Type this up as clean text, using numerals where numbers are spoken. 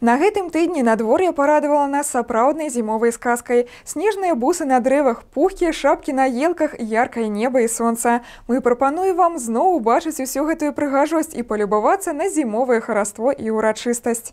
На гэтым тыдні надвор'е парадавала нас сапраўднай зімовай сказкай. Снежныя бусы на дрэвах, пухкія шапкі на елках, яркае неба і сонца. Мы прапануем вам зноў убачыць усю гэтую прыгажосць і палюбавацца на зімовае хараство і ўрачыстасць.